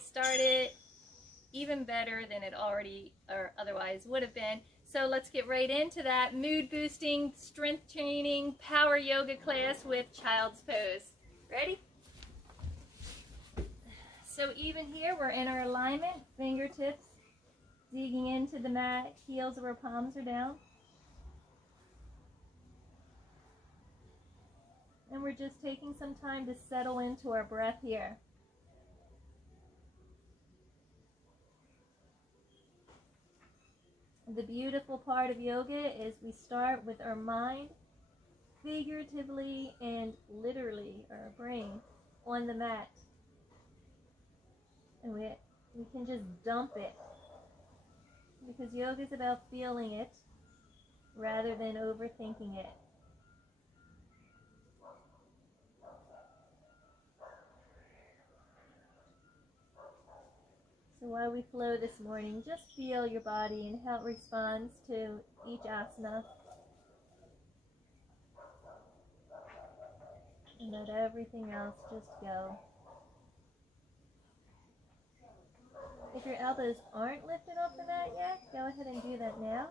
Started even better than it already or otherwise would have been. So let's get right into that mood boosting, strength training, power yoga class with child's pose. Ready? So even here we're in our alignment, fingertips digging into the mat, heels of our palms are down. And we're just taking some time to settle into our breath here. The beautiful part of yoga is we start with our mind, figuratively and literally, our brain, on the mat. And we can just dump it. Because yoga is about feeling it rather than overthinking it. So while we flow this morning, just feel your body and how it responds to each asana. And let everything else just go. If your elbows aren't lifted off the mat yet, go ahead and do that now.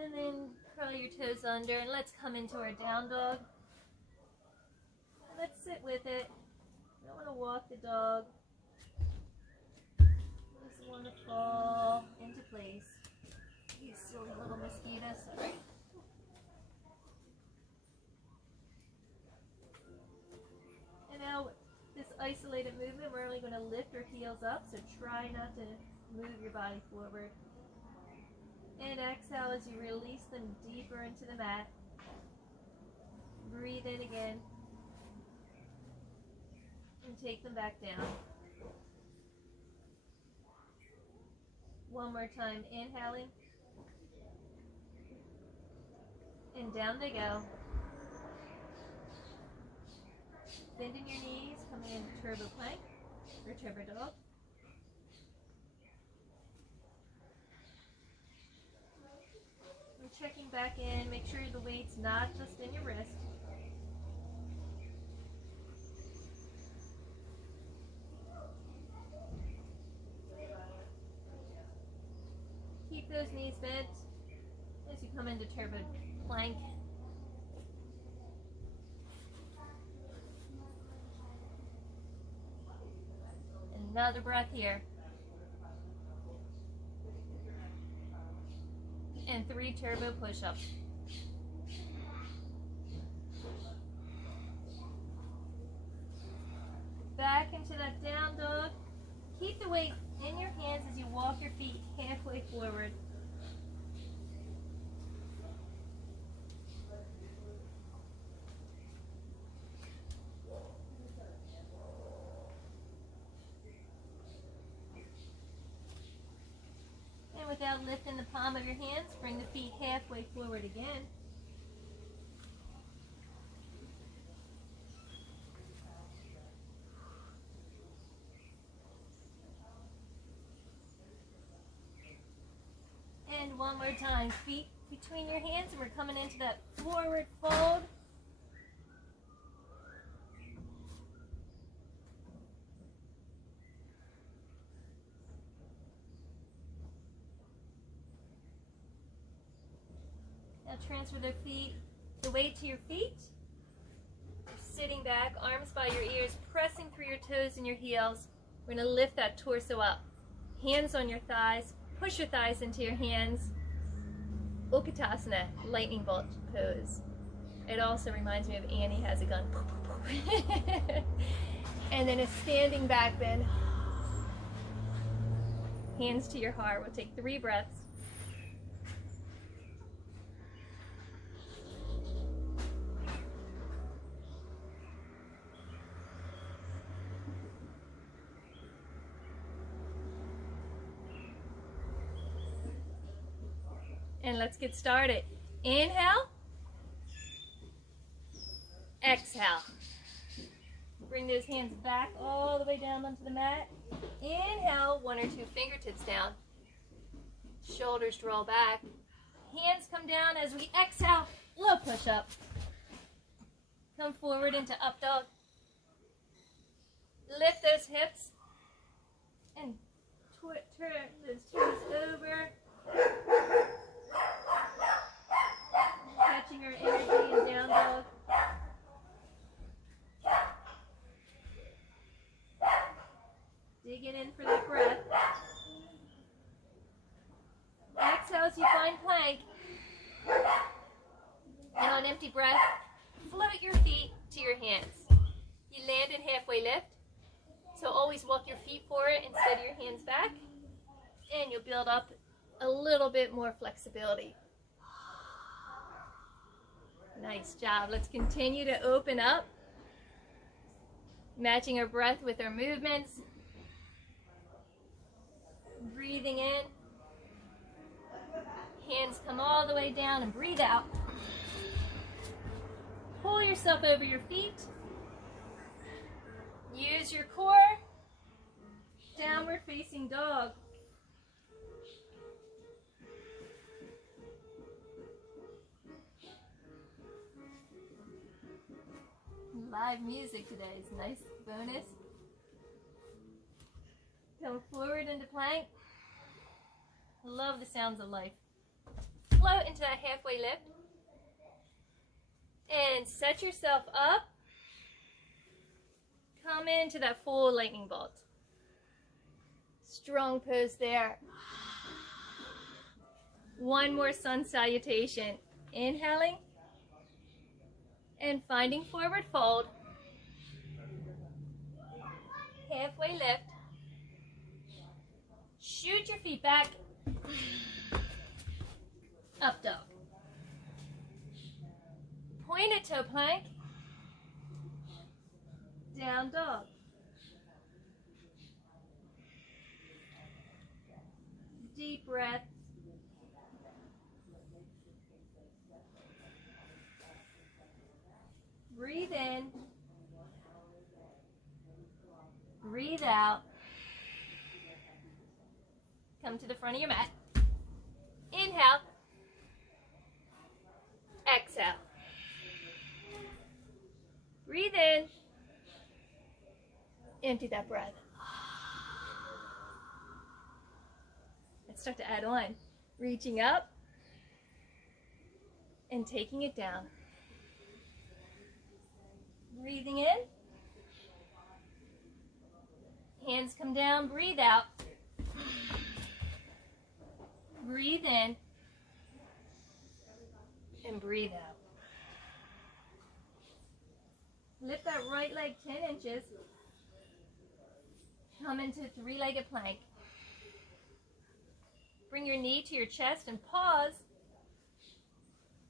And then curl your toes under and let's come into our down dog. Let's sit with it. We don't want to walk the dog. We just want to fall into place. You silly little mosquitoes. Sorry. And now this isolated movement, we're only going to lift our heels up, so try not to move your body forward. And exhale as you release them deeper into the mat. Breathe in again. And take them back down. One more time, inhaling. And down they go. Bending your knees, coming into turbo plank or turbo dog. And checking back in, make sure the weight's not just in your wrist. Keep those knees bent as you come into turbo plank. Another breath here. And 3 turbo push-ups. Back into that down dog. Keep the weight in your hands as you walk your feet halfway forward. And without lifting the palm of your hands, bring the feet halfway forward again. And one more time, feet between your hands, and we're coming into that forward fold. Now transfer the weight to your feet. You're sitting back, arms by your ears, pressing through your toes and your heels. We're going to lift that torso up. Hands on your thighs. Push your thighs into your hands. Utkatasana, lightning bolt pose. It also reminds me of Annie has a gun. And then a standing back bend. Hands to your heart. We'll take 3 breaths. And let's get started. Inhale. Exhale. Bring those hands back all the way down onto the mat. Inhale, 1 or 2 fingertips down. Shoulders draw back. come down as we exhale, low push-up. Come forward into up dog. Lift those hips and turn those toes over. Catching our energy in down dog. Digging in for that breath. Exhale as you find plank. And on empty breath, float your feet to your hands. You landed halfway lift, so always walk your feet forward instead of your hands back, and you'll build up a little bit more flexibility. Nice job. Let's continue to open up, matching our breath with our movements. Breathing in. Hands come all the way down and breathe out. Pull yourself over your feet. Use your core. Downward facing dog. Live music today is a nice bonus. Come forward into plank. Love the sounds of life. Float into that halfway lift. And set yourself up. Come into that full lightning bolt. Strong pose there. One more sun salutation. Inhaling. And finding forward fold. Halfway lift. Shoot your feet back. Up dog. Pointed toe plank. Down dog. Deep breath. Breathe in. Breathe out. Come to the front of your mat. Inhale. Exhale. Breathe in. Empty that breath. Let's start to add on. Reaching up and taking it down. Breathing in. Hands come down, breathe out. Breathe in. And breathe out. Lift that right leg 10 inches. Come into three-legged plank. Bring your knee to your chest and pause.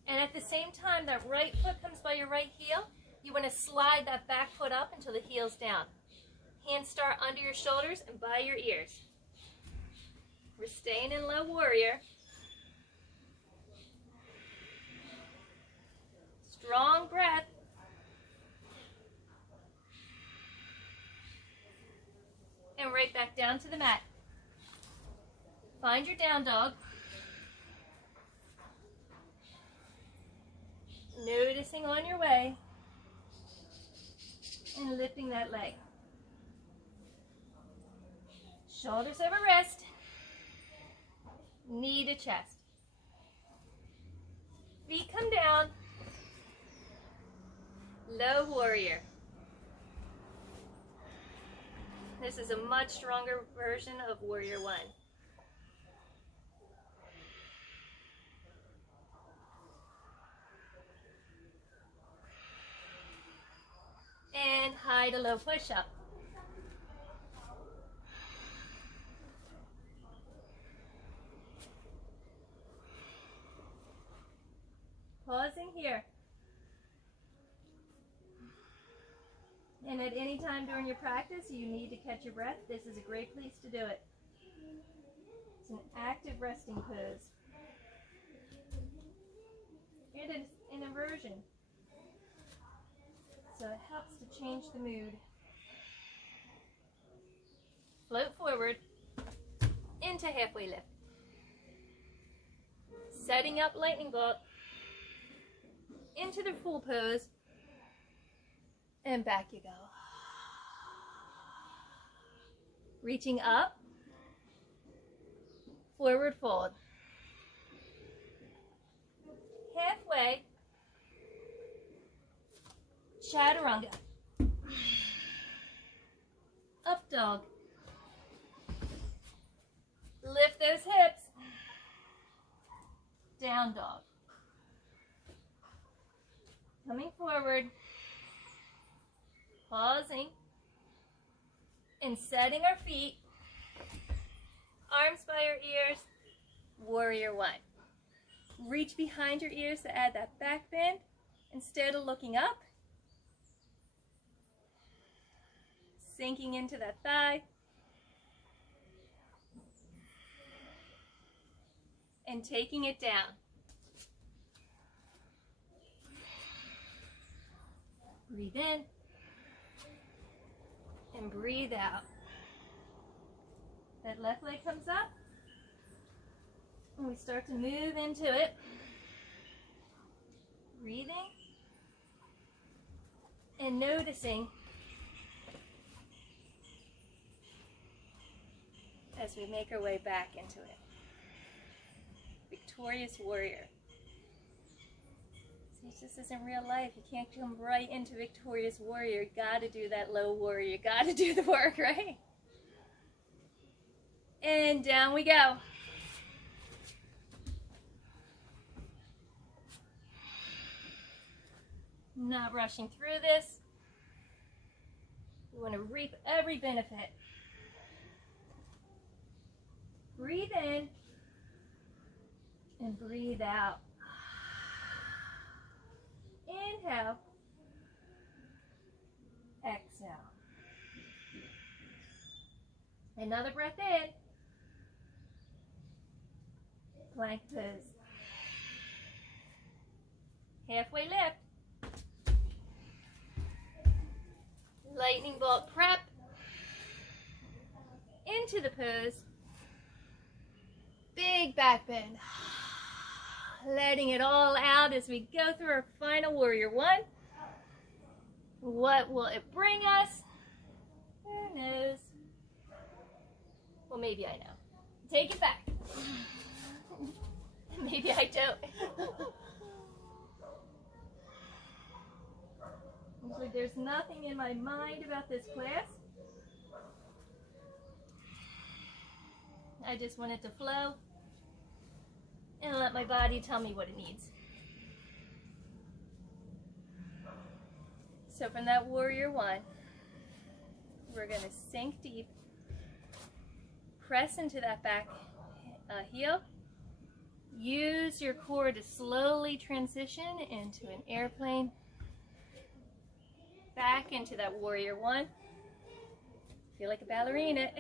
And at the same time, that right foot comes by your right heel. You want to slide that back foot up until the heel's down. Hands start under your shoulders and by your ears. We're staying in low warrior. Strong breath. And right back down to the mat. Find your down dog. Noticing on your way. And lifting that leg. Shoulders over wrist. Knee to chest. Feet come down. Low warrior. This is a much stronger version of warrior one. And high to low push-up. Pausing here. And at any time during your practice, you need to catch your breath. This is a great place to do it. It's an active resting pose. And it's an inversion. So it helps to change the mood. Float forward into halfway lift. Setting up lightning bolt into the full pose, and back you go. Reaching up, forward fold. Halfway, chaturanga. Up dog. Lift those hips. Down dog. Coming forward. Pausing. And setting our feet. Arms by your ears. Warrior one. Reach behind your ears to add that back bend instead of looking up. Sinking into that thigh. And taking it down. Breathe in. And breathe out. That left leg comes up. And we start to move into it. Breathing. And noticing as we make our way back into it. Victorious warrior. See, this isn't real life. You can't come right into victorious warrior. You gotta do that low warrior. You gotta do the work, right? And down we go. Not rushing through this. We want to reap every benefit. Breathe in and breathe out. Inhale. Exhale. Another breath in. Plank pose. Halfway lift. Lightning bolt prep. Into the pose. Big back bend. Letting it all out as we go through our final warrior one. What will it bring us? Who knows? Well, maybe I know. Take it back. Maybe I don't. Looks like there's nothing in my mind about this class. I just want it to flow and let my body tell me what it needs. So from that warrior one, we're going to sink deep, press into that back heel, use your core to slowly transition into an airplane, back into that warrior one. Feel like a ballerina.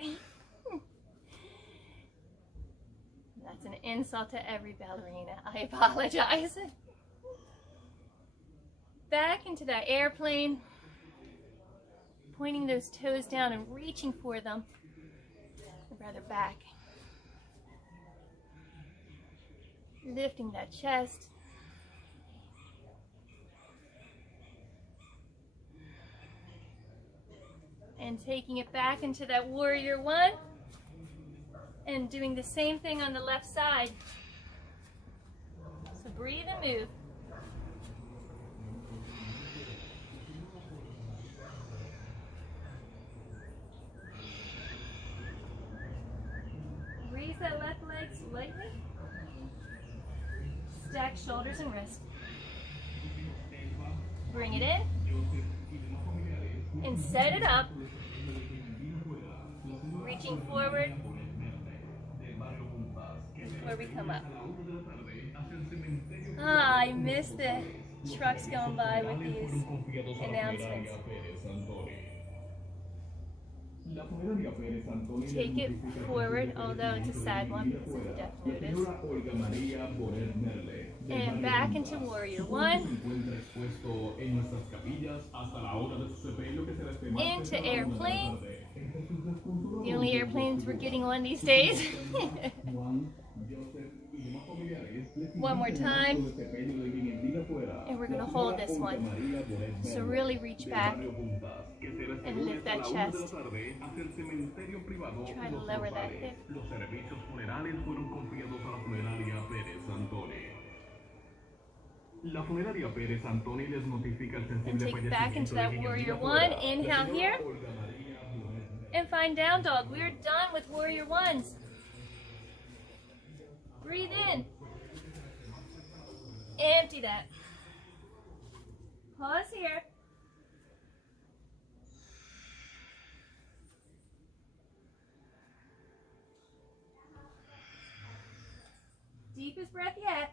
That's an insult to every ballerina. I apologize. Back into that airplane, pointing those toes down and reaching for them, or rather back. Lifting that chest. And taking it back into that warrior one. And doing the same thing on the left side. So breathe and move. Raise that left leg slightly. Stack shoulders and wrists. Bring it in. And set it up. Reaching forward. Before we come up. Ah, I missed the trucks going by with these announcements. Take it forward, although it's a sad one because of the death notice. And back into warrior one. Into airplane. The only airplanes we're getting on these days. One more time. And we're going to hold this one. So really reach back and lift that chest. Try to lower that hip. La funeraria Pérez Antoni les notifica al And take it back into that warrior one. Inhale here. And find down dog. We're done with warrior ones. Breathe in. Empty that. Pause here. Deepest breath yet.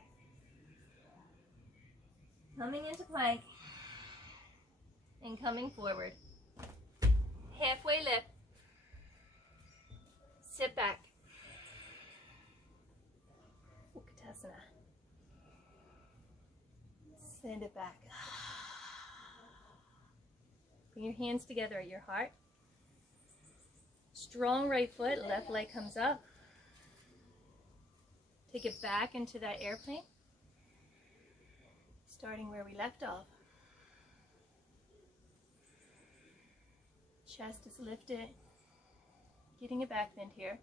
Coming into plank. And coming forward. Halfway lift. Sit back. Utkatasana. Send it back. Bring your hands together at your heart. Strong right foot, left leg comes up. Take it back into that airplane. Starting where we left off. Chest is lifted. Getting a back bend here.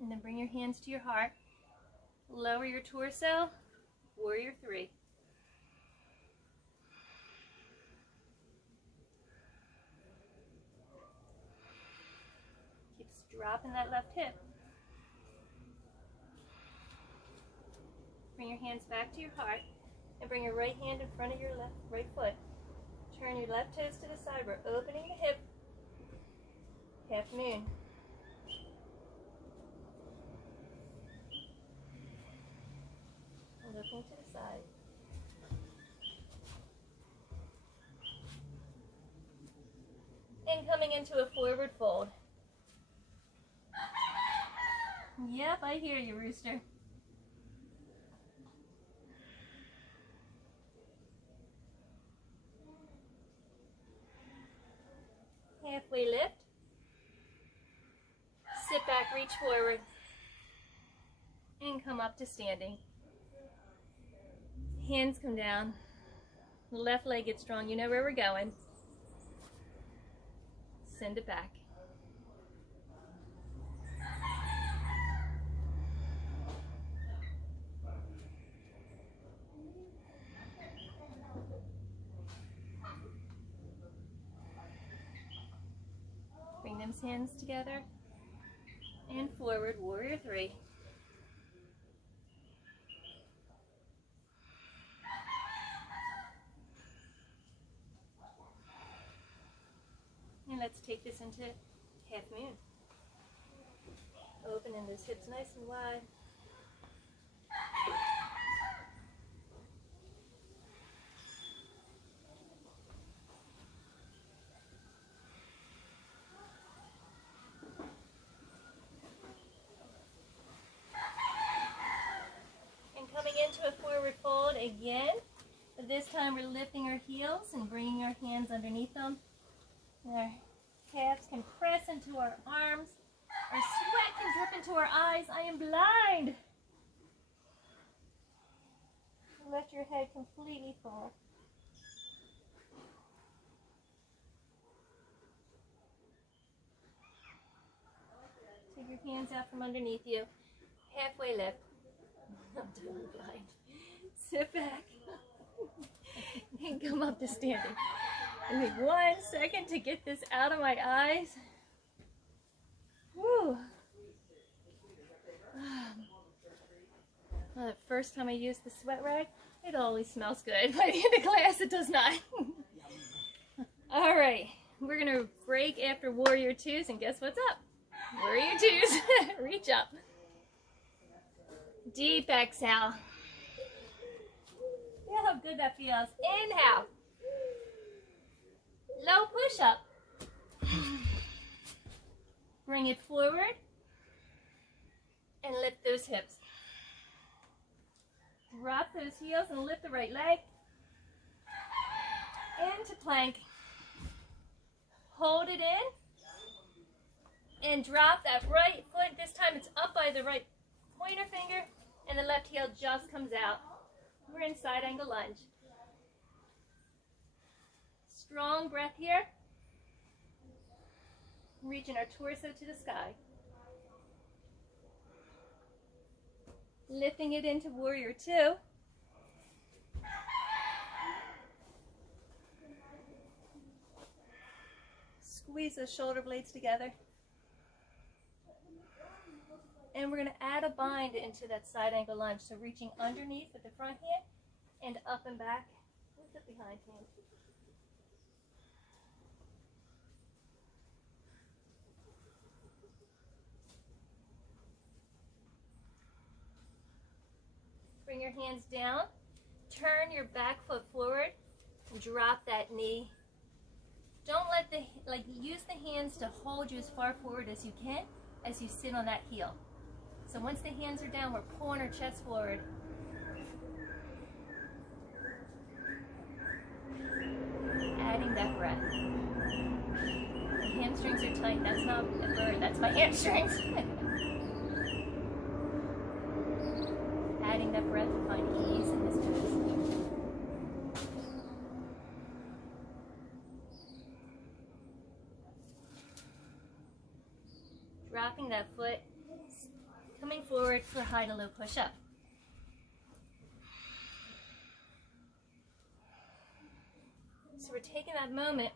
And then bring your hands to your heart. Lower your torso. Warrior three. Keep dropping that left hip. Bring your hands back to your heart and bring your right hand in front of your right foot. Turn your left toes to the side. We're opening the hip. Half moon. Looking to the side. And coming into a forward fold. Yep, I hear you, Rooster. Halfway lift. Sit back, reach forward. And come up to standing. Hands come down. Left leg gets strong. You know where we're going. Send it back. Bring them hands together. And forward, warrior three. And let's take this into half moon. Opening those hips nice and wide. And coming into a forward fold again. But this time we're lifting our heels and bringing our hands underneath them. Our calves can press into our arms. Our sweat can drip into our eyes. I am blind. Let your head completely fall. Take your hands out from underneath you. Halfway lift. I'm totally blind. Sit back. And come up to standing. Give me 1 second to get this out of my eyes. Woo. Well, the first time I used the sweat rag, it always smells good. By the end of class, it does not. All right, we're going to break after warrior twos, and guess what's up? Warrior twos. Reach up. Deep exhale. Feel how good that feels. Inhale. Low push-up. Bring it forward and lift those hips. Drop those heels and lift the right leg. Into plank. Hold it in and drop that right foot. This time it's up by the right pointer finger, and the left heel just comes out. We're in side angle lunge. Strong breath here. Reaching our torso to the sky. Lifting it into warrior two. Squeeze those shoulder blades together. And we're going to add a bind into that side angle lunge. So reaching underneath with the front hand and up and back with the behind hand. Bring your hands down. Turn your back foot forward and drop that knee. Don't let use the hands to hold you as far forward as you can as you sit on that heel. So once the hands are down, we're pulling our chest forward. Adding that breath. The hamstrings are tight. That's not a bird, that's my hamstrings. Adding that breath to find ease in this pose. Dropping that foot, coming forward for high to low push-up. So we're taking that moment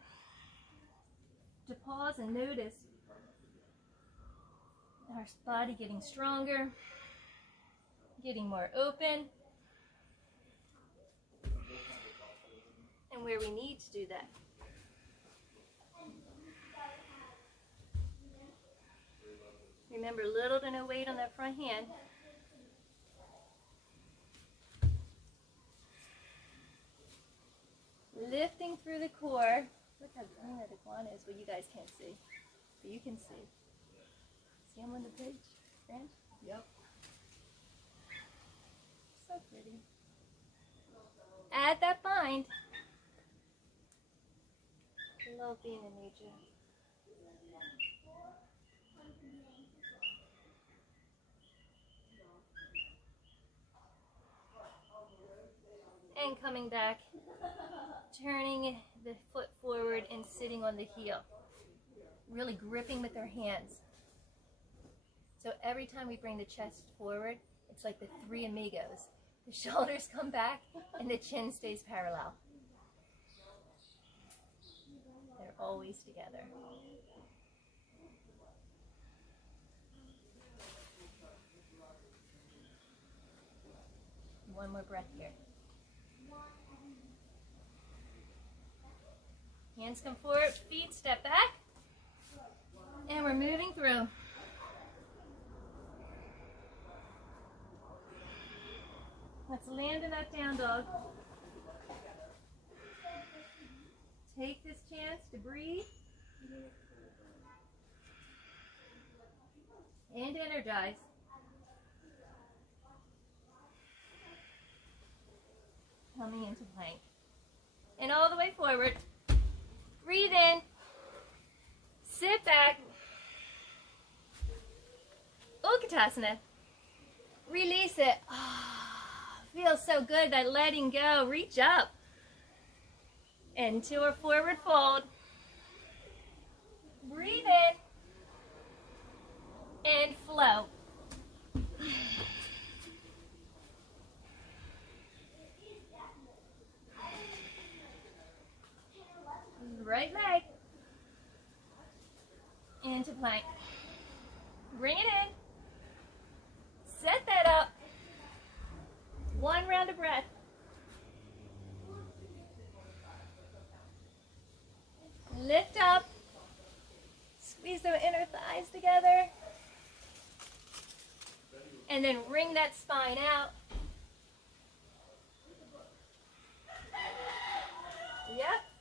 to pause and notice our body getting stronger, getting more open, and where we need to do that. Remember, little to no weight on that front hand. Lifting through the core. Look how green that iguana is. Well, you guys can't see, but you can see. See him on the page, Grant? Yep. So pretty. Add that bind. I love being in nature. And coming back, turning the foot forward and sitting on the heel. Really gripping with our hands. So every time we bring the chest forward, it's like the three amigos. The shoulders come back and the chin stays parallel. They're always together. One more breath here. Hands come forward, feet step back, and we're moving through. Let's land in that down dog. Take this chance to breathe and energize. Coming into plank. And all the way forward. Breathe in. Sit back. Utkatasana. Release it. Feels so good, that letting go. Reach up. Into a forward fold. Breathe in. And flow. Right leg. Into plank. Bring it in. Set that up. One round of breath. Lift up. Squeeze those inner thighs together. And then wring that spine out.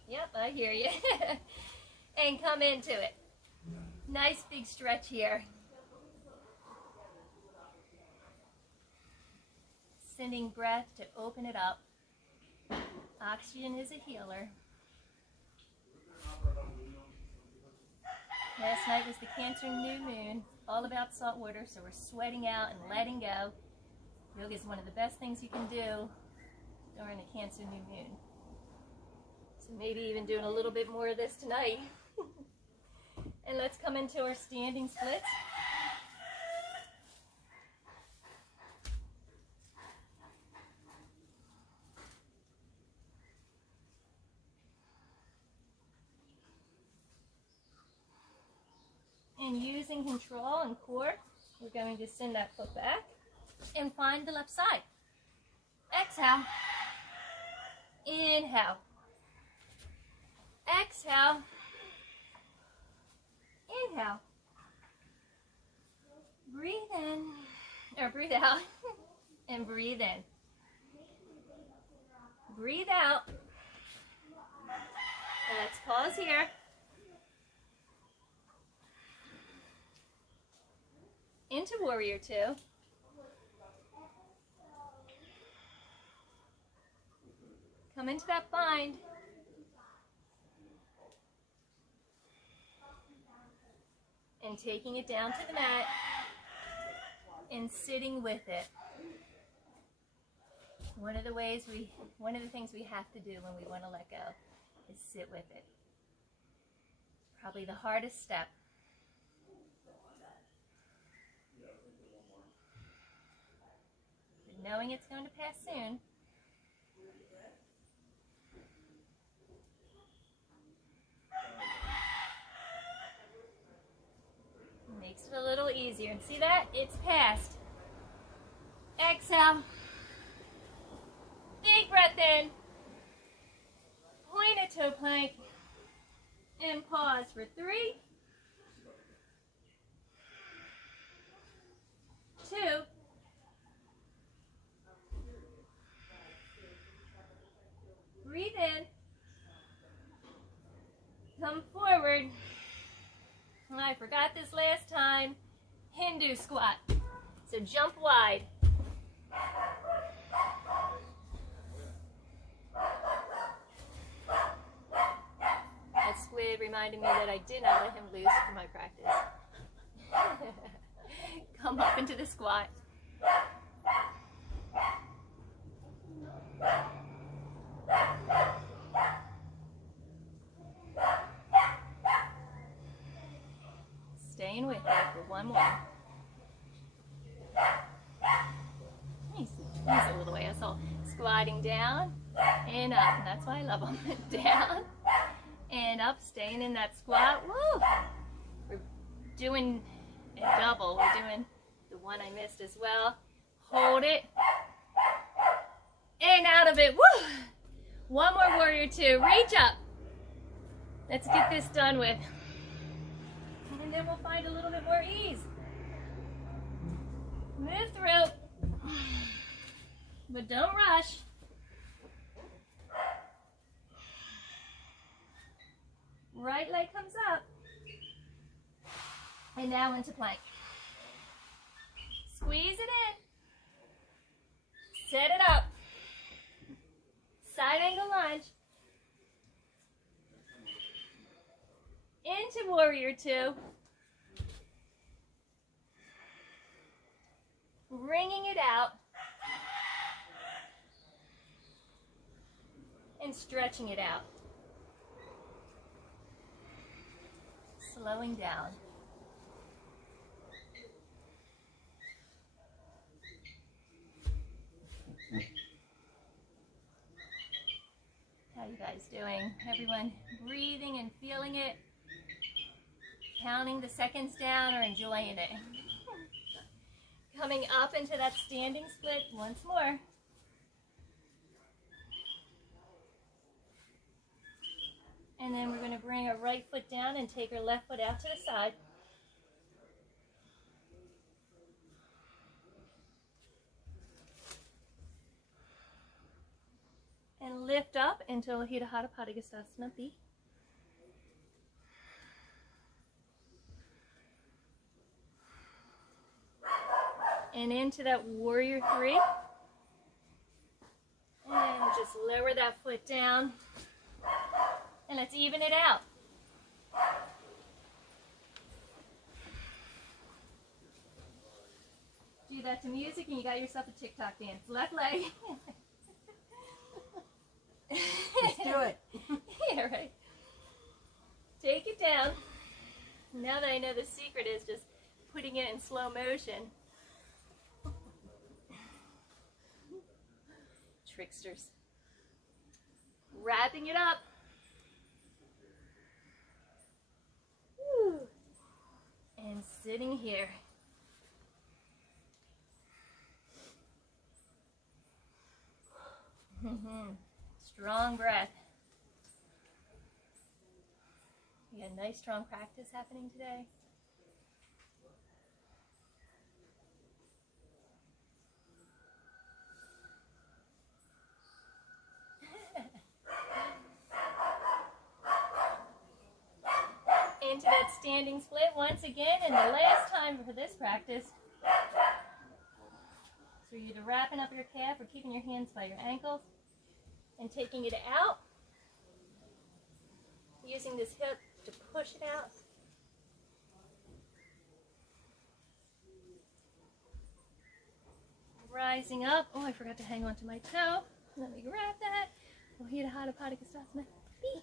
Yep, I hear you. And come into it. Nice big stretch here. Sending breath to open it up. Oxygen is a healer. Last night was the Cancer new moon. all about salt water, so we're sweating out and letting go. Yoga is one of the best things you can do during a Cancer new moon. So maybe even doing a little bit more of this tonight. And let's come into our standing splits. And using control and core, we're going to send that foot back and find the left side. Exhale. Inhale. Exhale. Inhale. Breathe in, or breathe out, and breathe in. Breathe out. And let's pause here. Into warrior two. Come into that bind. And taking it down to the mat and sitting with it. One of the things we have to do when we want to let go is sit with it. Probably the hardest step. But knowing it's going to pass soon. Makes it a little easier. And see that? It's passed. Exhale. Big breath in. Point a toe plank. And pause for 3, 2, breathe in. Come forward. I forgot this last time. Hindu squat. So jump wide. That squid reminded me that I did not let him loose for my practice. Come up into the squat. Staying with it for one more. He's a little way. So squatting down and up. And that's why I love them. Down and up. Staying in that squat. Woo! We're doing a double. We're doing the one I missed as well. Hold it. And out of it. Woo! One more warrior two. Reach up. Let's get this done with. And then we'll find a little bit more ease. Move through. But don't rush. Right leg comes up. And now into plank. Squeeze it in. Set it up. Side angle lunge. Into warrior two. Bringing it out. And stretching it out. Slowing down. How you guys doing? Everyone breathing and feeling it? Counting the seconds down or enjoying it? Coming up into that standing split once more. And then we're going to bring our right foot down and take our left foot out to the side. And lift up into Lahita Hatha Padangusthasana B. And into that warrior three. And just lower that foot down. And let's even it out. Do that to music and you got yourself a TikTok dance. Left leg. Let's do it. Yeah, right. Take it down. Now that I know the secret is just putting it in slow motion. Tricksters. Wrapping it up. Woo. And sitting here. Strong breath. We got a nice strong practice happening today. Into that standing split once again, and the last time for this practice. So you're either wrapping up your calf or keeping your hands by your ankles and taking it out. Using this hip to push it out. Rising up. Oh, I forgot to hang on to my toe. Let me grab that. Ohita Hata Padikastasana. B.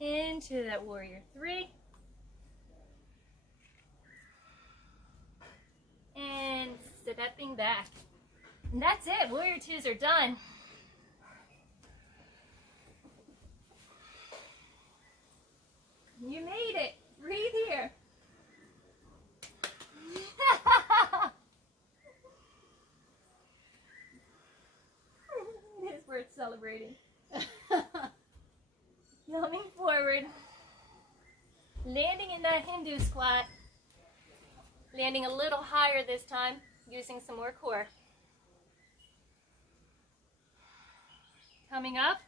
Into that warrior three. And stepping back. And that's it. Warrior twos are done. You made it. Breathe here. It is worth celebrating. Coming forward. Landing in that Hindu squat. Landing a little higher this time, using some more core. Coming up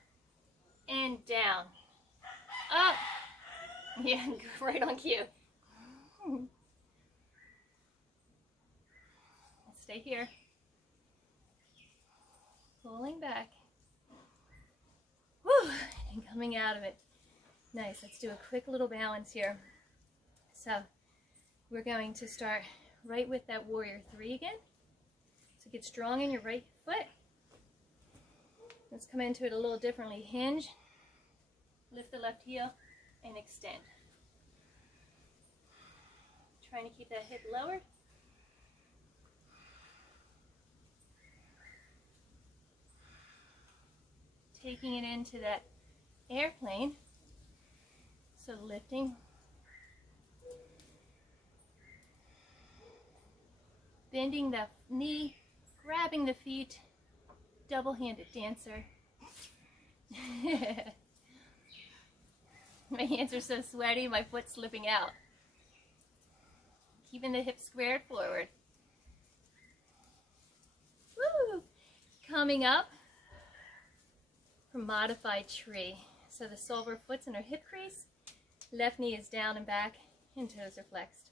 and down. Up. Yeah, right on cue. Let's stay here. Pulling back. Woo, and coming out of it. Nice, let's do a quick little balance here. So, we're going to start right with that warrior three again. So get strong in your right foot. Let's come into it a little differently. Hinge, lift the left heel, and extend. Trying to keep that hip lowered. Taking it into that airplane. So lifting. Bending the knee, grabbing the feet, double-handed dancer. My hands are so sweaty, my foot's slipping out. Keeping the hips squared forward. Woo! Coming up for modified tree. So the sole of our foot's in our hip crease, left knee is down and back, and toes are flexed.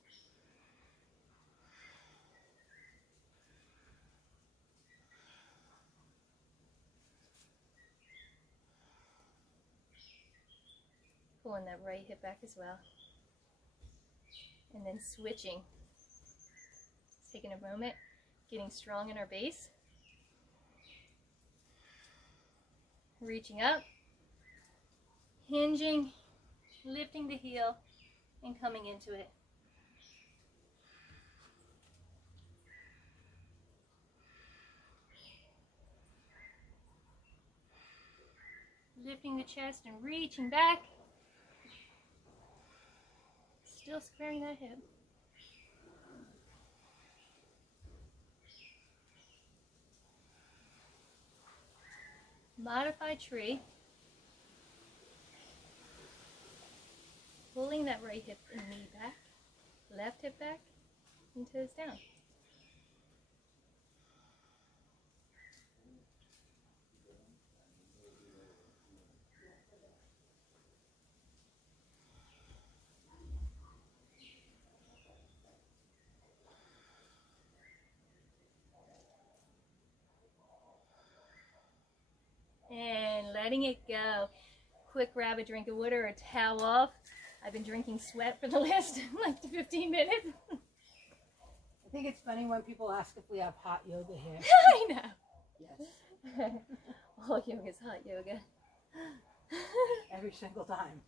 Pulling that right hip back as well. And then switching. Taking a moment, getting strong in our base. Reaching up, hinging, lifting the heel, and coming into it. Lifting the chest and reaching back. Still squaring that hip. Modified tree. Pulling that right hip and knee back. Left hip back and toes down. letting it go. Quick grab a drink of water or a towel off. I've been drinking sweat for the last like 15 minutes. I think it's funny when people ask if we have hot yoga here. I know. Yes. All yoga is hot yoga. Every single time.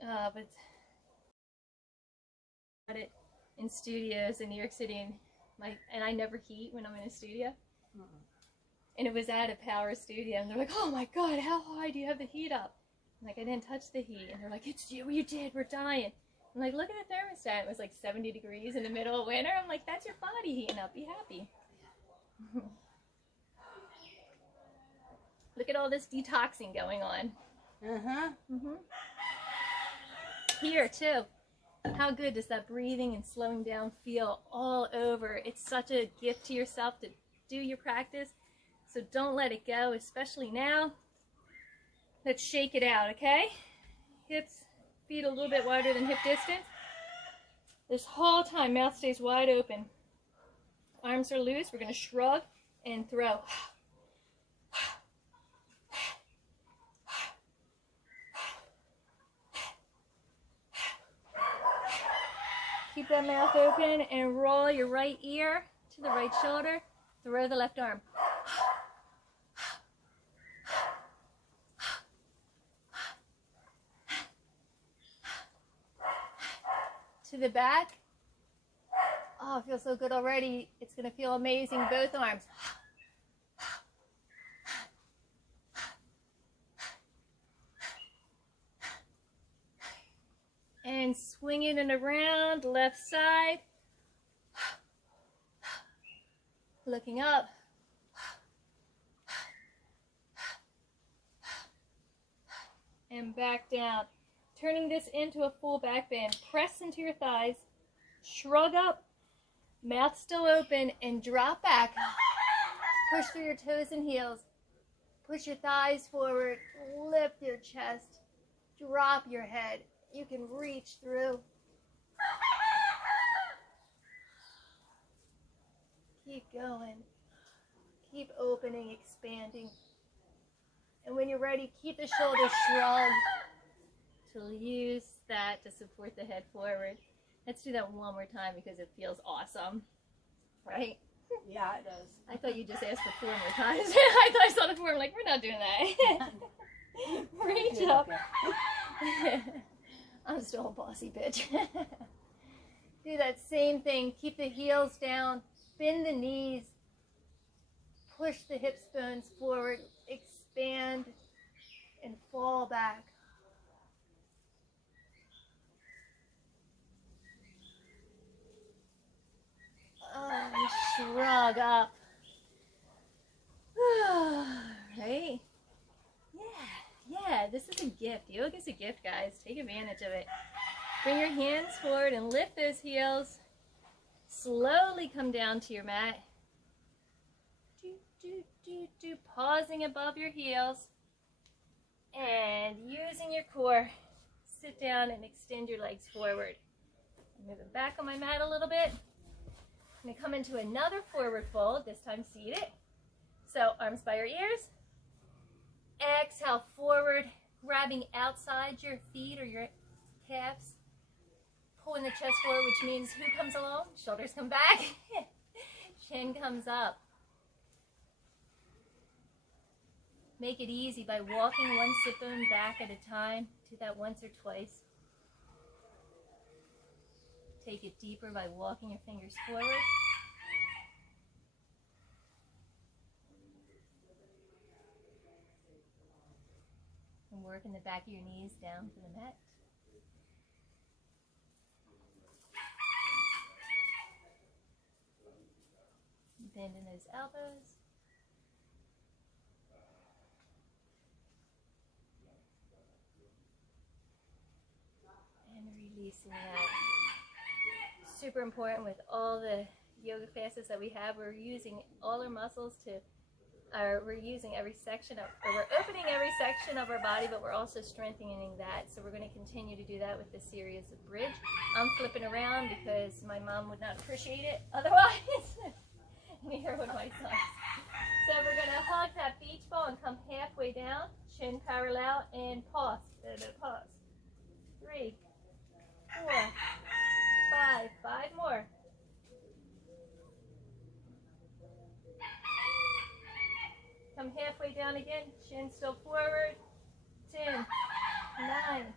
But got it in studios in New York City, and I never heat when I'm in a studio. And it was at a power studio, and they're like, "Oh my God, how high do you have the heat up?" I'm like, "I didn't touch the heat," and they're like, "It's you, you did. We're dying." I'm like, "Look at the thermostat. It was like 70 degrees in the middle of winter." I'm like, "That's your body heating up. Be happy." Look at all this detoxing going on. Here too. How good does that breathing and slowing down feel all over? It's such a gift to yourself to do your practice. So don't let it go, especially now. Let's shake it out, okay? Hips, feet a little bit wider than hip distance. This whole time, mouth stays wide open. Arms are loose. We're going to shrug and throw. Keep that mouth open and roll your right ear to the right shoulder. Throw the left arm. To the back. Oh, it feels so good already. It's going to feel amazing. Both arms. And swing it and around, left side. Looking up. And back down. Turning this into a full back bend. Press into your thighs. Shrug up. Mouth still open and drop back. Push through your toes and heels. Push your thighs forward. Lift your chest. Drop your head. You can reach through. Keep going. Keep opening, expanding. And when you're ready, keep the shoulders shrugged. To use that to support the head forward. Let's do that one more time because it feels awesome. Right? Yeah, it does. I thought you just asked for 4 more times. I thought I saw the 4. I'm like, we're not doing that. Reach up. I'm still a bossy bitch. Do that same thing. Keep the heels down. Bend the knees. Push the hips bones forward. Expand and fall back. And shrug up. Right? Yeah, this is a gift. Yoga is a gift, guys. Take advantage of it. Bring your hands forward and lift those heels. Slowly come down to your mat. Pausing above your heels. And using your core, sit down and extend your legs forward. Moving back on my mat a little bit. I'm going to come into another forward fold, this time seated. So arms by your ears. Exhale forward, grabbing outside your feet or your calves. Pulling the chest forward, which means who comes along? Shoulders come back. Chin comes up. Make it easy by walking one sit bone back at a time. Do that once or twice. Take it deeper by walking your fingers forward. And working the back of your knees down to the mat. Bending those elbows. And releasing that. Super important with all the yoga classes that we have. We're using all our muscles we're using every section we're opening every section of our body, but we're also strengthening that. So we're going to continue to do that with this series of bridge. I'm flipping around because my mom would not appreciate it otherwise. Let me hear what my son. So we're going to hug that beach ball and come halfway down, chin parallel, and pause. Pause. 3, 4, 5. 5 more. Come halfway down again, chin still forward. 10, 9.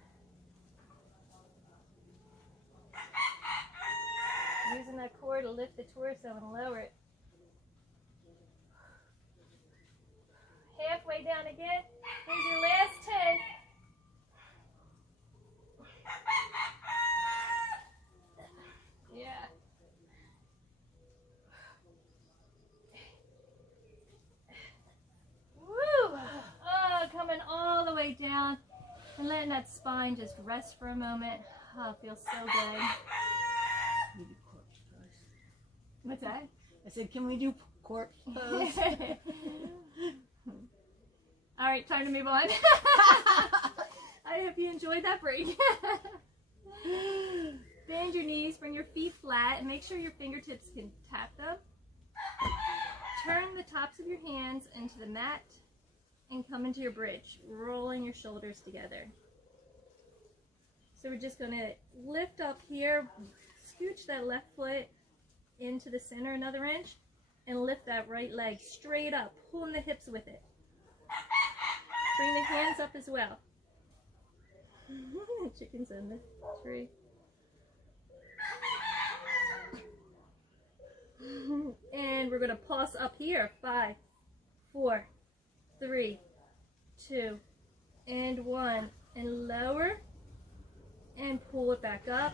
Using that core to lift the torso and lower it. Halfway down again. Here's your last 10. Yeah. Woo! Oh, coming all the way down and letting that spine just rest for a moment. Oh, it feels so good. What's that? I said, can we do corpse pose? All right, time to move on. I hope you enjoyed that break. Bend your knees, bring your feet flat, and make sure your fingertips can tap them. Turn the tops of your hands into the mat and come into your bridge, rolling your shoulders together. So we're just going to lift up here, scooch that left foot into the center another inch, and lift that right leg straight up, pulling the hips with it. Bring the hands up as well. Chickens in the tree. And we're going to pulse up here. 5, 4, 3, 2, and 1. And lower. And pull it back up.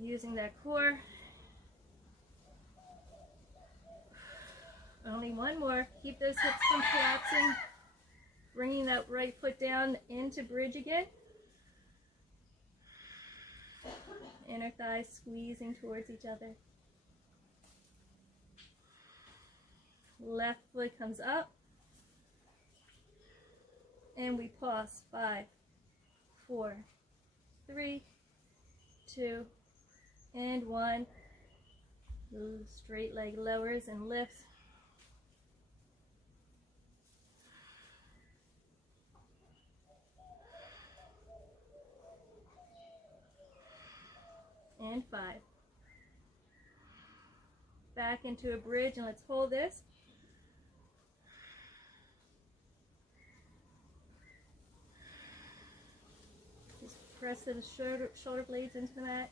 Using that core. Only one more. Keep those hips from collapsing. Bringing that right foot down into bridge again. Inner thighs squeezing towards each other. Left foot comes up. And we pause. 5, 4, 3, 2, and 1. Straight leg lowers and lifts. And 5. Back into a bridge, and let's hold this. Just press the shoulder blades into the mat.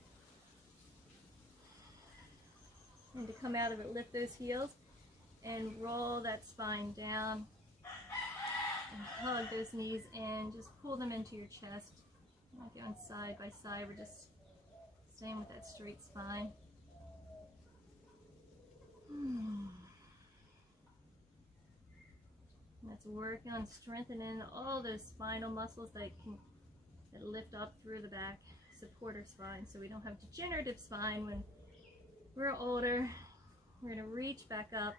And to come out of it, lift those heels and roll that spine down. And hug those knees in. Just pull them into your chest. Not going side by side. We're just staying with that straight spine. Let's work on strengthening all those spinal muscles that lift up through the back, support our spine, so we don't have degenerative spine when we're older. We're going to reach back up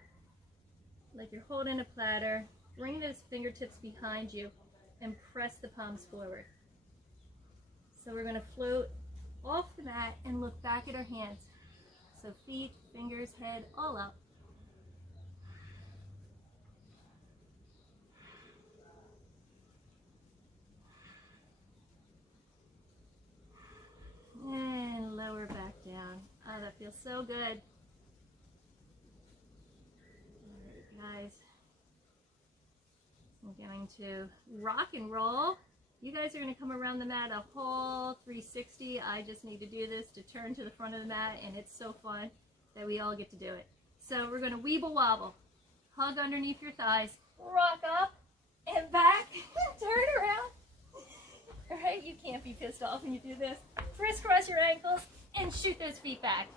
like you're holding a platter. Bring those fingertips behind you and press the palms forward. So we're going to float off the mat and look back at our hands. So feet, fingers, head, all up. And lower back down. Oh, that feels so good. All right, guys. I'm going to rock and roll. You guys are going to come around the mat a whole 360. I just need to do this to turn to the front of the mat, and it's so fun that we all get to do it. So we're going to weeble wobble. Hug underneath your thighs. Rock up and back. Turn around. All right, you can't be pissed off when you do this. Crisscross your ankles and shoot those feet back.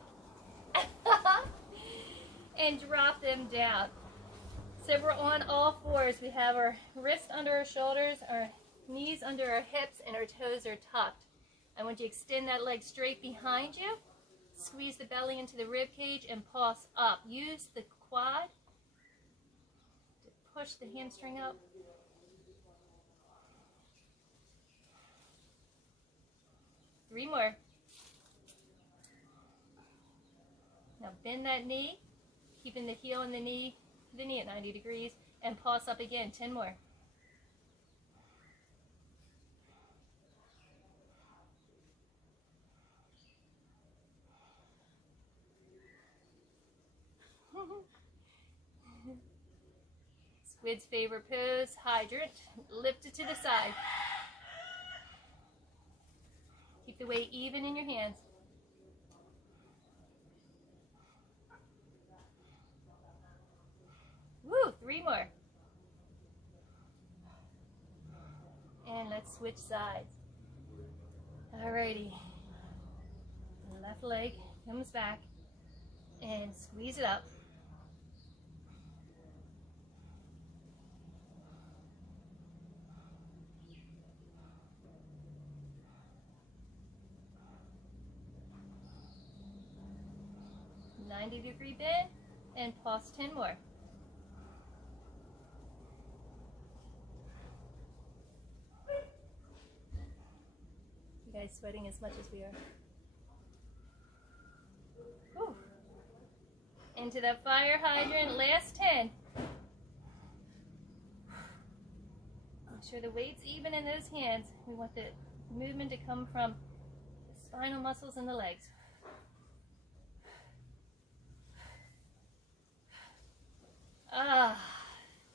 And drop them down. So we're on all fours. We have our wrists under our shoulders, our knees under our hips, and our toes are tucked. I want you to extend that leg straight behind you. Squeeze the belly into the rib cage and pulse up. Use the quad to push the hamstring up. Three more. Now bend that knee, keeping the heel and the knee at 90 degrees, and pulse up again, 10 more. Squid's favorite pose, hydrant. Lift it to the side. Keep the weight even in your hands. Woo, 3 more. And let's switch sides. Alrighty. Left leg comes back and squeeze it up. '90-degree bend and pulse 10 more. You guys sweating as much as we are? Whew. Into that fire hydrant, last 10. Make sure the weight's even in those hands. We want the movement to come from the spinal muscles in the legs.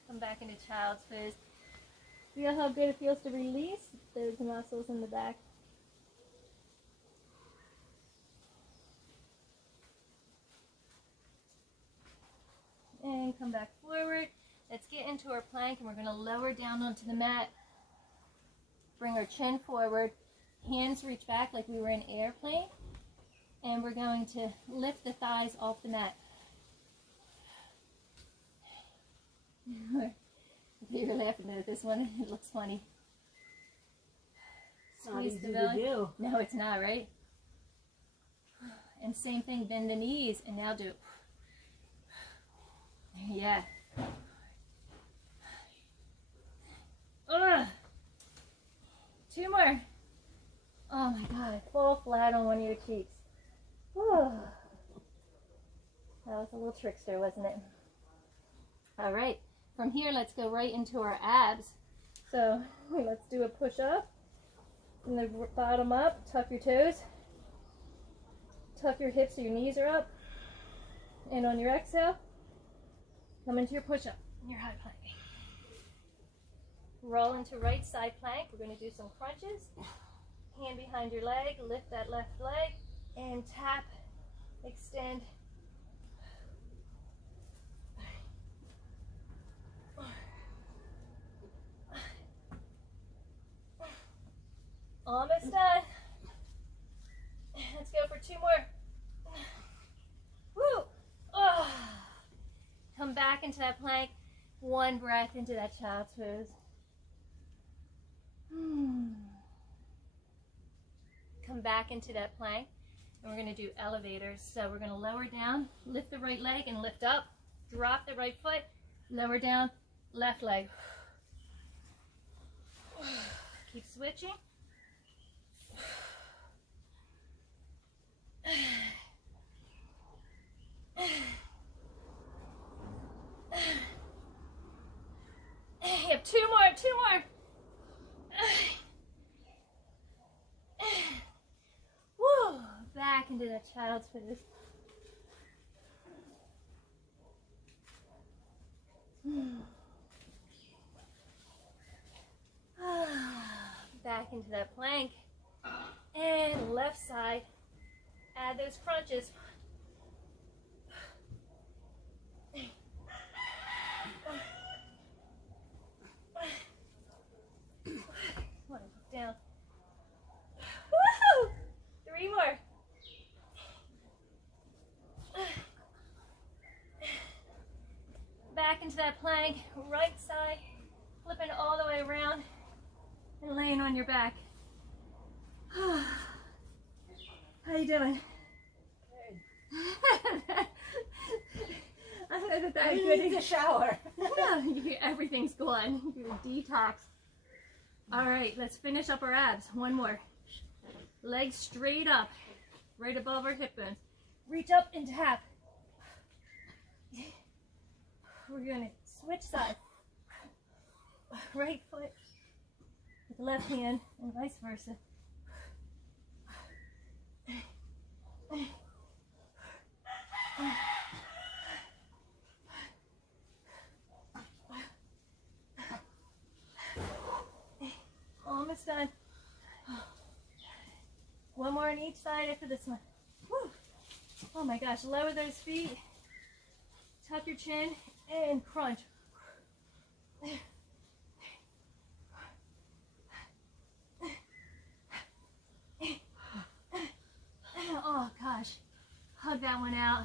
Come back into child's pose. Feel how good it feels to release those muscles in the back. And come back forward. Let's get into our plank, and we're going to lower down onto the mat. Bring our chin forward. Hands reach back like we were in airplane. And we're going to lift the thighs off the mat. You're laughing at this one. It looks funny. Not Squeeze easy the to belly. do. No, it's not, right? And same thing, bend the knees, and now do. Yeah. Ugh. 2 more. Oh my God, fall flat on one of your cheeks. Whew. That was a little trickster, wasn't it? All right. From here, let's go right into our abs. So let's do a push up. From the bottom up, tuck your toes. Tuck your hips so your knees are up. And on your exhale, come into your push up, your high plank. Roll into right side plank. We're going to do some crunches. Hand behind your leg, lift that left leg, and tap, extend. Almost done. Let's go for 2 more. Woo! Oh. Come back into that plank. 1 breath into that child's pose. Come back into that plank. And we're going to do elevators. So we're going to lower down, lift the right leg and lift up. Drop the right foot, lower down, left leg. Keep switching. You have 2 more, 2 more. Woo! Back into that child's pose. Back into that plank. And left side. Add those crunches. Down. Woohoo! 3 more. Back into that plank, right side, flipping all the way around and laying on your back. How you doing? Good. I know that I good. need to shower. Everything's gone. You detox. All right, let's finish up our abs. 1 more. Legs straight up, right above our hip bones. Reach up and tap. We're gonna switch sides. Right foot with the left hand and vice versa. Almost done. One more on each side after this one. Whew. Oh my gosh, lower those feet. Tuck your chin and crunch. Oh gosh, hug that one out.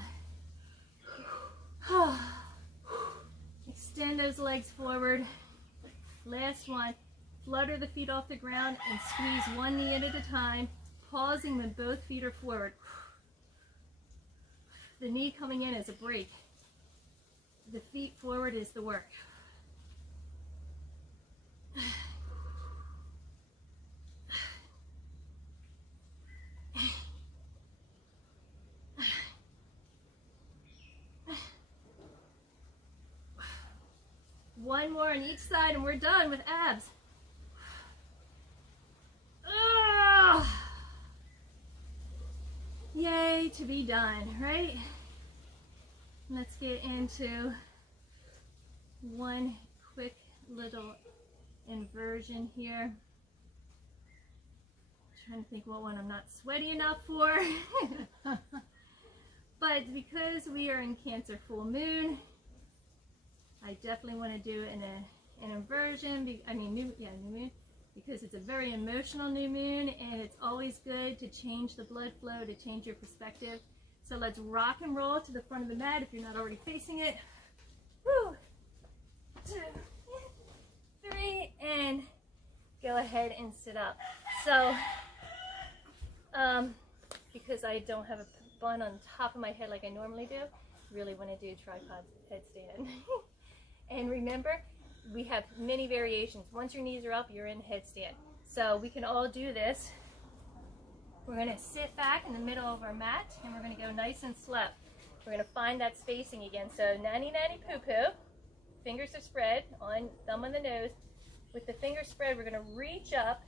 Extend those legs forward. Last one. Flutter the feet off the ground and squeeze one knee in at a time, pausing when both feet are forward. The knee coming in is a break. The feet forward is the work. One more on each side and we're done with abs. Yay to be done, right? Let's get into one quick little inversion here. Trying to think what one I'm not sweaty enough for. But because we are in Cancer full moon, I definitely want to do it in an inversion. New moon, because it's a very emotional new moon, and it's always good to change the blood flow, to change your perspective. So let's rock and roll to the front of the mat if you're not already facing it. Woo! 2, 3, and go ahead and sit up. So, because I don't have a bun on top of my head like I normally do, really want to do tripod headstand. And remember, we have many variations. Once your knees are up, you're in headstand. So we can all do this. We're going to sit back in the middle of our mat, and we're going to go nice and slow. We're going to find that spacing again. So nanny nanny poo poo. Fingers are spread, on thumb on the nose. With the fingers spread, we're going to reach up,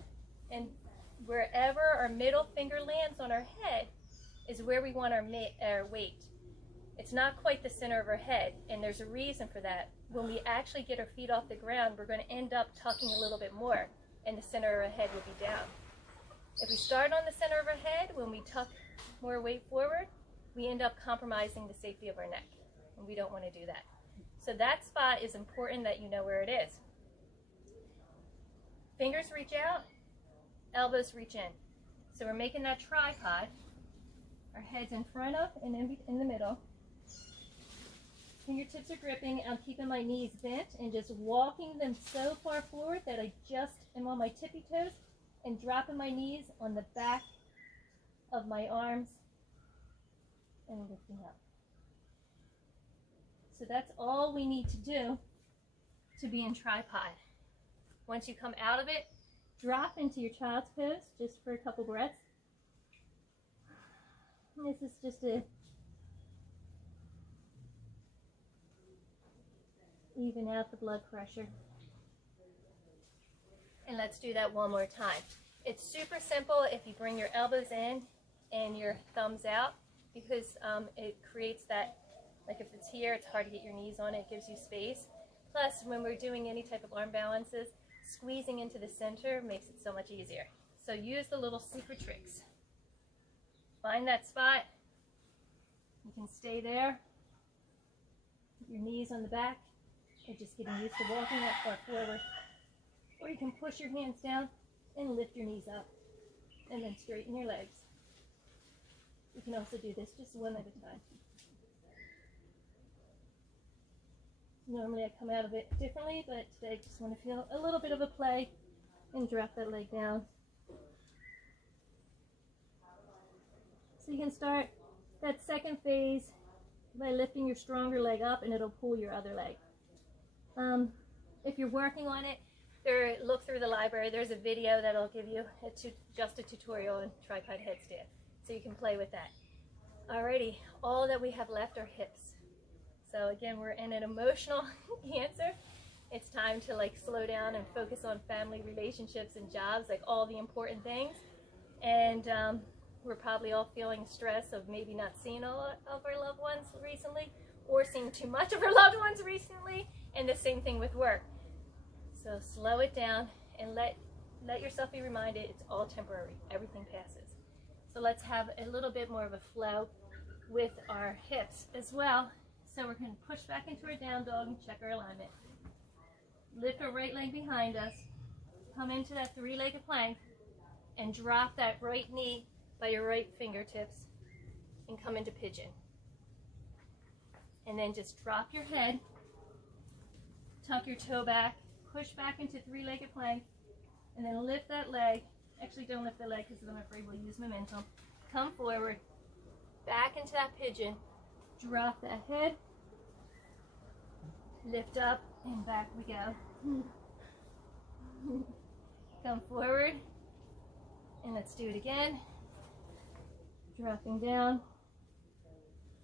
and wherever our middle finger lands on our head is where we want our weight. It's not quite the center of our head, and there's a reason for that. When we actually get our feet off the ground, we're going to end up tucking a little bit more, and the center of our head will be down. If we start on the center of our head, when we tuck more weight forward, we end up compromising the safety of our neck, and we don't want to do that. So that spot is important that you know where it is. Fingers reach out, elbows reach in. So we're making that tripod. Our head's in front of and in the middle. Fingertips are gripping. I'm keeping my knees bent and just walking them so far forward that I just am on my tippy toes and dropping my knees on the back of my arms and lifting up. So that's all we need to do to be in tripod. Once you come out of it, drop into your child's pose just for a couple breaths. And this is just a even out the blood pressure. And let's do that one more time. It's super simple if you bring your elbows in and your thumbs out, because it creates that, like if it's here, it's hard to get your knees on, it gives you space. Plus, when we're doing any type of arm balances, squeezing into the center makes it so much easier. So use the little secret tricks. Find that spot. You can stay there. Put your knees on the back. Or just getting used to walking that far forward. Or you can push your hands down and lift your knees up. And then straighten your legs. You can also do this just one at a time. Normally I come out of it differently, but today I just want to feel a little bit of a play and drop that leg down. So you can start that second phase by lifting your stronger leg up, and it'll pull your other leg. If you're working on it, look through the library. There's a video that'll give you just a tutorial on tripod headstand, so you can play with that. Alrighty, all that we have left are hips. So again, we're in an emotional Cancer. It's time to like slow down and focus on family relationships and jobs, like all the important things. And we're probably all feeling stress of maybe not seeing all of our loved ones recently, or seeing too much of our loved ones recently, and the same thing with work. So slow it down and let yourself be reminded it's all temporary. Everything passes. So let's have a little bit more of a flow with our hips as well. So we're going to push back into our down dog and check our alignment. Lift our right leg behind us. Come into that three-legged plank and drop that right knee by your right fingertips and come into pigeon. And then just drop your head, tuck your toe back, push back into three-legged plank, and then lift that leg. Actually, don't lift the leg because I'm afraid we'll use momentum. Come forward, back into that pigeon, drop that head, lift up, and back we go. Come forward, and let's do it again. Dropping down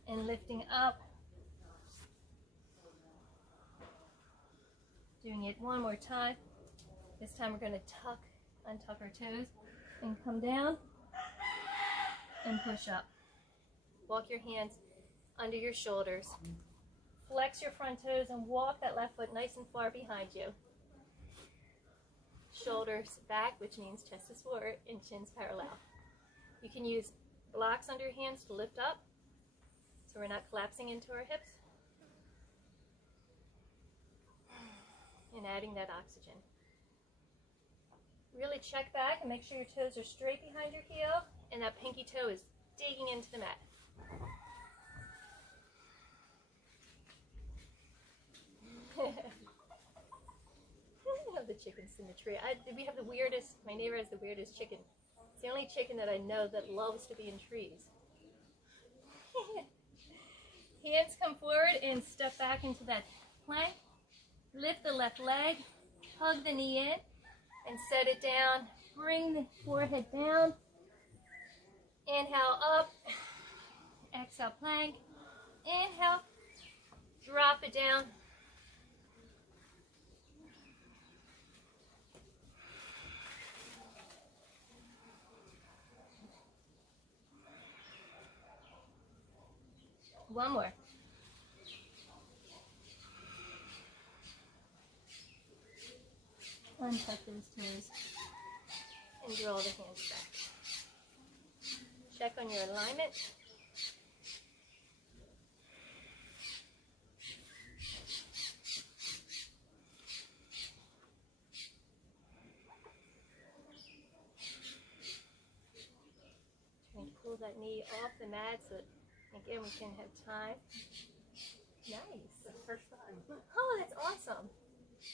and lifting up. Doing it one more time. This time we're going to untuck our toes and come down and push up. Walk your hands under your shoulders. Flex your front toes and walk that left foot nice and far behind you. Shoulders back, which means chest is forward and chins parallel. You can use blocks under your hands to lift up so we're not collapsing into our hips. And adding that oxygen. Really check back and make sure your toes are straight behind your heel and that pinky toe is digging into the mat. I love the chicken symmetry. We have the weirdest, my neighbor has the weirdest chicken. It's the only chicken that I know that loves to be in trees. Hands come forward and step back into that plank. Lift the left leg, hug the knee in, and set it down. Bring the forehead down. Inhale up. Exhale, plank. Inhale. Drop it down. One more. Untuck those toes and draw the hands back. Check on your alignment. Trying to pull that knee off the mat so that, again, we can have time. Nice. That's the first time. Oh, that's awesome.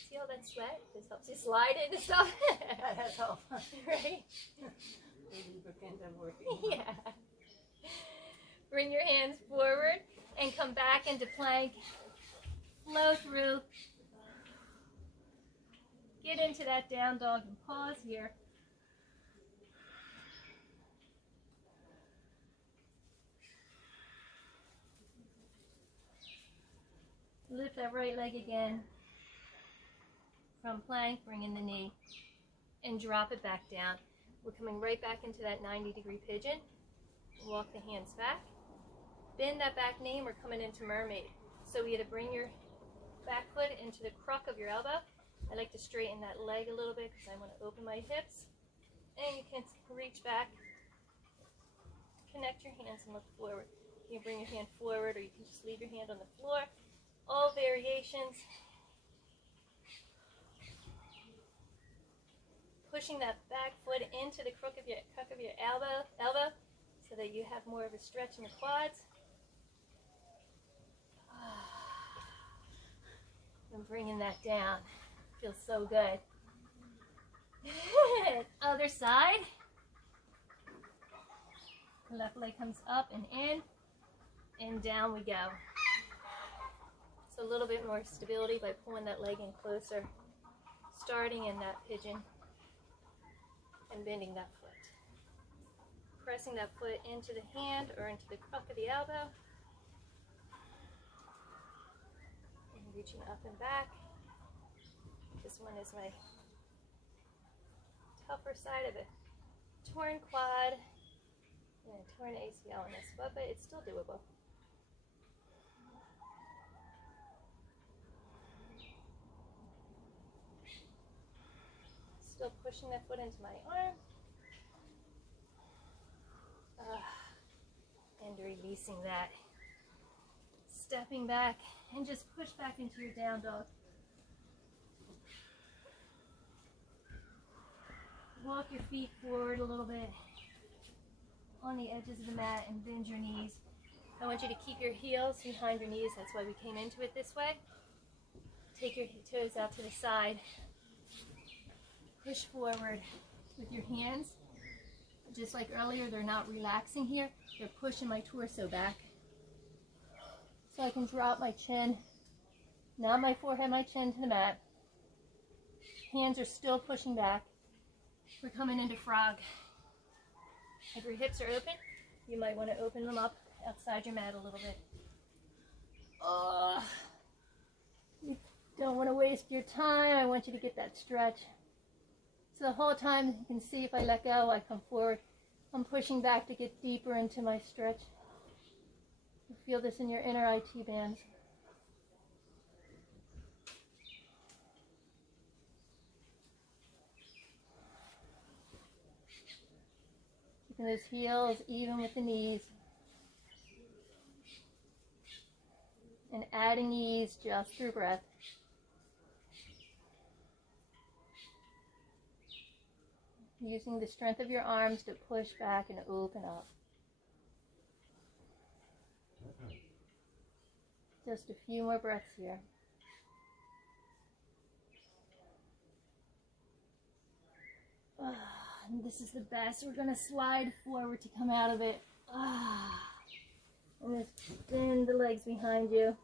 See all that sweat? This helps you slide into stuff. That has helped. Right? The lubricant I'm working. Yeah. Bring your hands forward and come back into plank. Flow through. Get into that down dog and pause here. Lift that right leg again. From plank, bring in the knee and drop it back down. We're coming right back into that 90-degree pigeon. Walk the hands back. Bend that back knee and we're coming into mermaid. So we had to bring your back foot into the crook of your elbow. I like to straighten that leg a little bit because I want to open my hips. And you can reach back, connect your hands and look forward. You can bring your hand forward or you can just leave your hand on the floor. All variations. Pushing that back foot into the crook of your elbow so that you have more of a stretch in the quads. And bringing that down. Feels so good. Other side. The left leg comes up and in, and down we go. So a little bit more stability by pulling that leg in closer, starting in that pigeon, and bending that foot. Pressing that foot into the hand or into the crook of the elbow. reaching up and back. This one is my tougher side of a torn quad and a torn ACL in this foot, but it's still doable. Still pushing that foot into my arm. And releasing that. Stepping back and just push back into your down dog. Walk your feet forward a little bit on the edges of the mat and bend your knees. I want you to keep your heels behind your knees. That's why we came into it this way. Take your toes out to the side. Push forward with your hands. Just like earlier, they're not relaxing here. They're pushing my torso back. So I can drop my chin, not my forehead, my chin to the mat. Hands are still pushing back. We're coming into frog. If your hips are open, you might want to open them up outside your mat a little bit. You don't want to waste your time. I want you to get that stretch. So the whole time, you can see if I let go, I come forward. I'm pushing back to get deeper into my stretch. You feel this in your inner IT bands. Keeping those heels even with the knees. And adding ease just through breath. Using the strength of your arms to push back and open up. Just a few more breaths here. And this is the best. We're going to slide forward to come out of it. And just bend the legs behind you.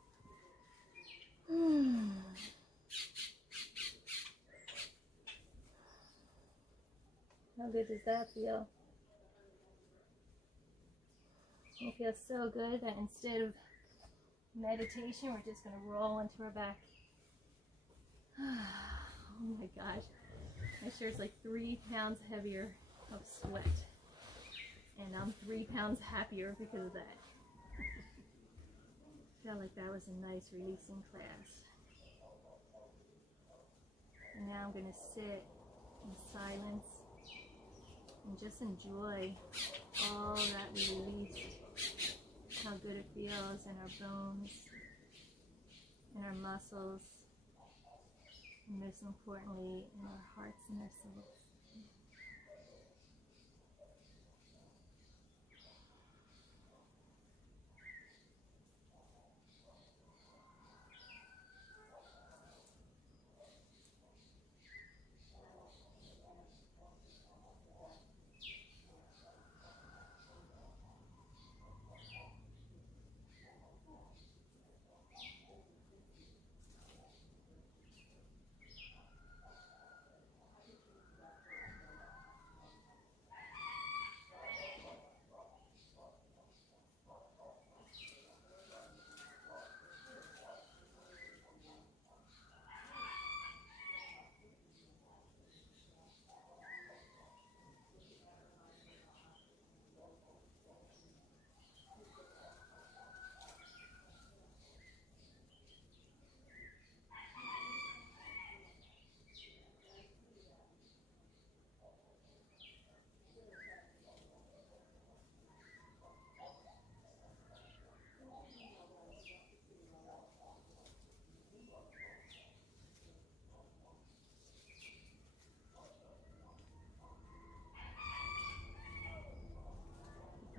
How good does that feel? It feels so good that instead of meditation, we're just going to roll into our back. Oh my gosh. My shirt's like 3 pounds heavier of sweat. And I'm 3 pounds happier because of that. Felt like that was a nice releasing class. And now I'm going to sit in silence and just enjoy all that we released. How good it feels in our bones, in our muscles, and most importantly, in our hearts and our souls.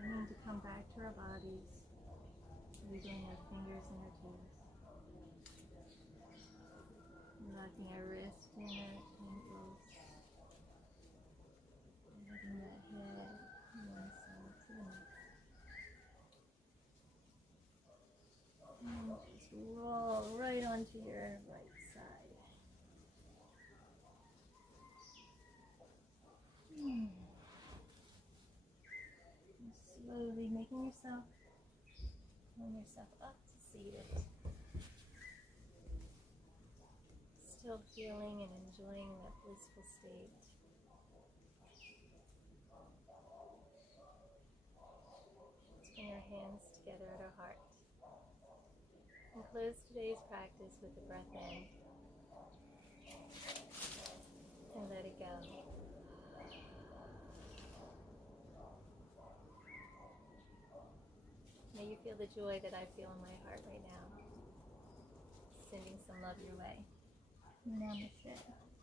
Beginning to come back to our bodies, using our fingers and our toes. Rocking our wrists and our ankles. Letting that head from one side to the next. And just roll right onto your right side. Slowly making yourself, pulling yourself up to seated. still feeling and enjoying that blissful state. Let's bring our hands together at our heart. And close today's practice with the breath in. And let it go. May you feel the joy that I feel in my heart right now. Sending some love your way. Namaste.